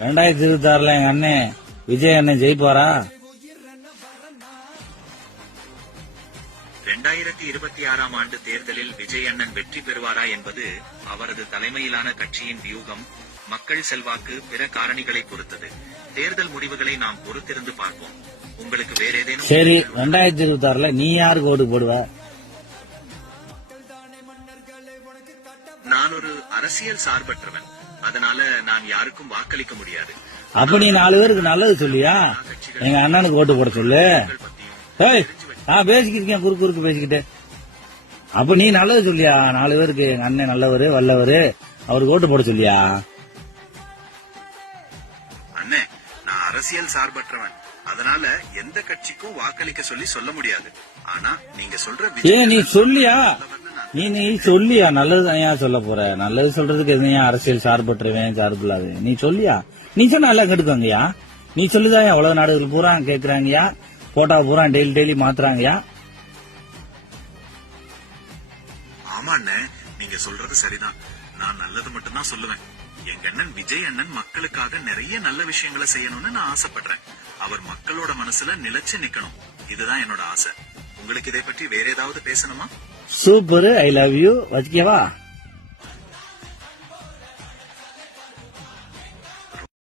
2026 எங்க அண்ணன் விஜய் அண்ணன் ஜெயிப்பாரா? 2026 ஆண்டு தேர்தலில் விஜய் அண்ணன் வெற்றி பெறுவாரா என்பது அவரது தலைமையிலான கட்சியின் வியூகம், மக்கள் செல்வாக்கு, பிற காரணிகளை பொறுத்தது. தேர்தல் முடிவுகளை நாம் பொறுத்திருந்து பார்ப்போம். உங்களுக்கு வேற ஏதேனும்? சரி, 2026 நீ யாருக்கு ஓட்டு போடுவ? நான் ஒரு அரசியல் சார்பற்றவன், அதனால நான் யாருக்கும் வாக்களிக்க முடியாது. அப்ப நீ 4 பேருக்கு நல்லது சொல்லியா? எங்க அண்ணனுக்கு ஓட்டு போட சொல்லு. பேசிக்கிட்டு குறுக்கு பேசிக்கிட்டு. அப்ப நீ நல்லது சொல்லியா? 4 பேருக்கு எங்க அண்ணன் நல்லவரு வல்லவரு, அவருக்கு ஓட்டு போட சொல்லியா? அண்ணே, நான் அரசியல் சார்பற்றவன், அதனால எந்த கட்சிக்கும் வாக்களிக்க சொல்லி சொல்ல முடியாது. ஆனா நீங்க சொல்ற நீ சொல்லியா? நீ சொல்லியா? நல்லதுதான் ஏன் சொல்ல போற? நல்லது சொல்றதுக்கு எதுவும் அரசியல் சார்பற்றவன் சார்பு இல்லாது நீ சொல்லியா? நீ சொன்னா எல்லாம் கெடுக்குவாங்கயா. நீ சொல்லுதான் உலக நாடுகள் பூரா கேக்குறாங்கயா, போட்டோ பூரா டெய்லி மாத்துறாங்கயா. ஆமா அண்ணே, நீங்க சொல்றது சரிதான். நான் நல்லது மட்டும்தான் சொல்லுவேன். எங்க அண்ணன் விஜய் அண்ணன் மக்களுக்காக நிறைய நல்ல விஷயங்களை செய்யணும்னு நான் ஆசைப்படுறேன். அவர் மக்களோட மனசுல நிலைச்சு நிக்கணும், இதுதான் என்னோட ஆசை. உங்களுக்கு இதை பற்றி வேற ஏதாவது பேசணுமா? Super, I love you. வச்சுக்கவா?